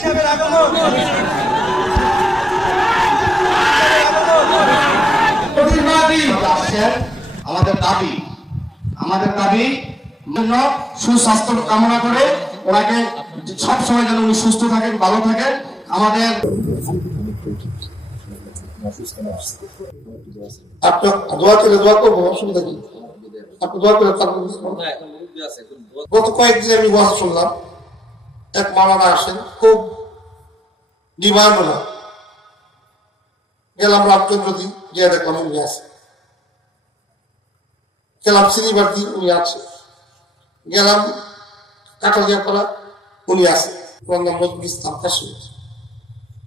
সাহেবের আগমন আমাদের দাবি আমাদের দাবি জন্য সুস্বাস্থ্য কামনা করে ওনাকে সব সময় যেন উনি সুস্থ থাকেন ভালো থাকেন। আমাদের তারপর গত কয়েকদিন আমি ওয়াজ শুনলাম। এক মালানা আসেন, খুব ডিমান্ড না গেলাম রামচন্দ্র দিন গিয়ে দেখলাম উনি আছে গেলাম শ্রীবার্দি উনি আছে। গেলাম কাটালিয়া করা উনি আছে। ওনার নাম নজরুল ইসলাম কাশ্মীর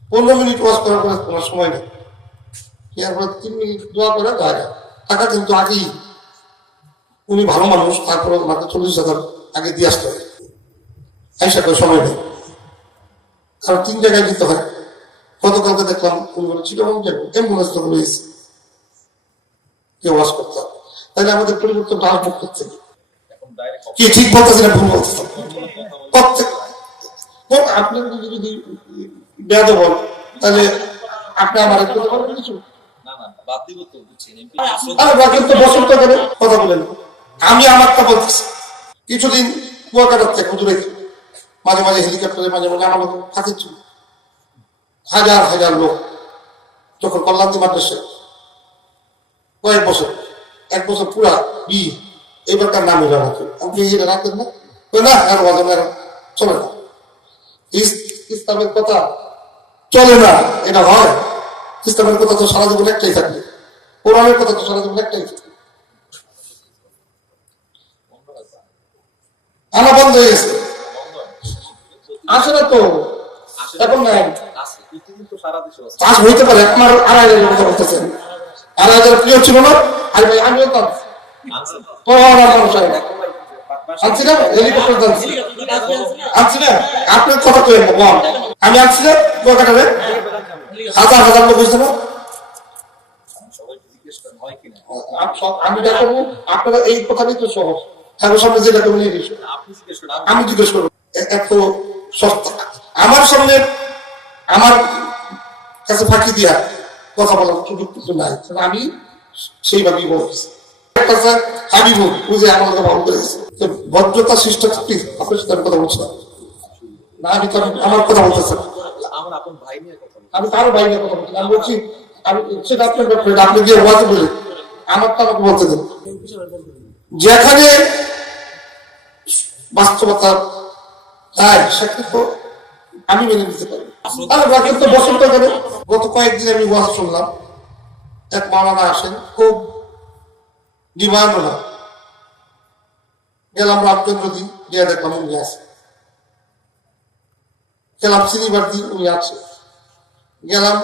পনেরো মিনিট ওয়াজ করার পরে তোমার সময় নেই। এরপর তিন মিনিট দোয়া করে গায়ে। টাকা কিন্তু আগেই। উনি ভালো মানুষ তারপরে ওনাকে চল্লিশ হাজার আগে দিয়ে আসতে হবে। করে সময় নেই। কারণ তিন জায়গায় দিতে হয়। গতকালকে দেখলাম বলে চিটাগং যাব অ্যাম্বুলেন্স তো রয়েছে কেউ ওয়াশ করতে হবে? তাহলে আমাদের পরিবর্তনটা আসব করতে কি ঠিক বলতেছি না ভুল বলতেছি? প্রত্যেক আপনার যদি যদি বেদ বল তাহলে আপনি আমার একটু কিছু? কথা বলেন। আমি আমারটা বলতেছি। কিছুদিন কুয়াকাটার থেকে দূরে মাঝে মাঝে হেলিকপ্টারে মাঝে মাঝে আমার থাকে ছিল। হাজার হাজার লোক যখন কল্যাণী মাদ্রাসে, কয়েক বছর, এক বছর পুরা বি এবারকার নাম এরা আপনি এটা রাখবেন না? না আর চলে না ইস- ইসলামের কথা চলে না, এটা হয়। ইসলামের কথা তো সারা জীবন একটাই থাকবে। কোরআনের কথা তো সারা জীবন একটাই থাকবে। আনা বন্ধ হয়ে গেছে। আসে না তো এখন নাই। পাস হইতে পারে আমার আড়াই হাজার কথা বলতেছেন আড়াই হাজার প্রিয় ছিল না? আর ভাই আমিও তো আনছি। আনছেন তো আমার মানুষ না। হেলিকপ্টার আনছি। আনছি না? আপনার কথা কই বল। আমি আনছি না? কুয়াকাটারে হাজার হাজার লোক হয়েছে না? জিজ্ঞেস করেন কিনা আপ- সব- আমি যা করব আপনারা এই কথাটাই তো সহজ। সামনে যেটা করব আমি জিজ্ঞেস করব। এত আমার সামনে আমার কাছে ফাঁকি দিয়া কথা বলার সুযোগ কিছু নাই। আমি সেইভাবেই বলছি বুঝে আমার কথা ভালো করেছে ভদ্রতা শিষ্ট আপনার সাথে আমি কথা বলছি না। না আমি তো আমার কথা বলতেছি আপন ভাই নিয়ে কথা আমি বলছি আমি বলছি আমি সেটা আপনার ব্যাপারে আপনি দিয়ে ওয়াজে বলে। আমার তো আমাকে বলতে দিন। যেখানে বাস্তবতা তাই তো আমি মেনে নিতে পারি। আর বাকি তো বসন্ত করে গত কয়েকদিন আমি ওয়াজ শুনলাম। এক মাওলানা আসেন, খুব ডিমান্ড না গেলাম রামচন্দ্র দিন গিয়ে দেখলাম উনি আছে। গেলাম শ্রীবার্দি উনি আছে। গেলাম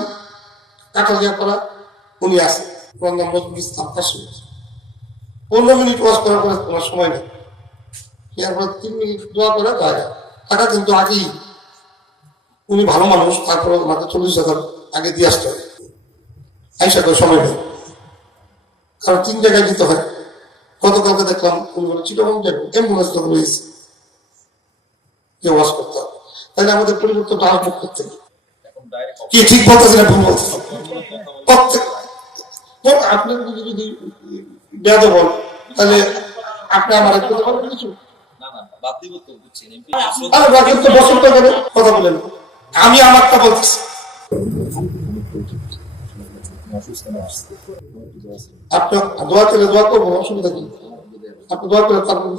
কাটালিয়া করা উনি আছে। নাম নজরুল ইসলাম কাশ্মীর পনেরো মিনিট ওয়াজ করার পরে তোমার সময় নেই। এরপর তিন মিনিট দোয়া করে গায়ে টাকা কিন্তু আগেই উনি ভালো মানুষ তারপরে ওনাকে চল্লিশ হাজার আগে দিয়ে আসতে হবে আইসা করে সময় নেই কারণ তিন জায়গায় দিতে হয় গতকালকে দেখলাম উনি বলে চিটাগং যাব অ্যাম্বুলেন্স তো রয়েছে কেউ ওয়াশ করতে হবে তাহলে আমাদের পরিবর্তনটা আসব করতে ডাইরেক্ট কি ঠিক বলতেছি না ভুল বলতেছি প্রত্যেক কোন আপনি যদি যদি বেদ বল তাহলে আপনি আমার কিছু কথা বলেন। আমি আমারটা বলতেছি। আপনি দোয়া করে দোয়া করব অসুবিধা কি? আপনি দোয়া করে তারপর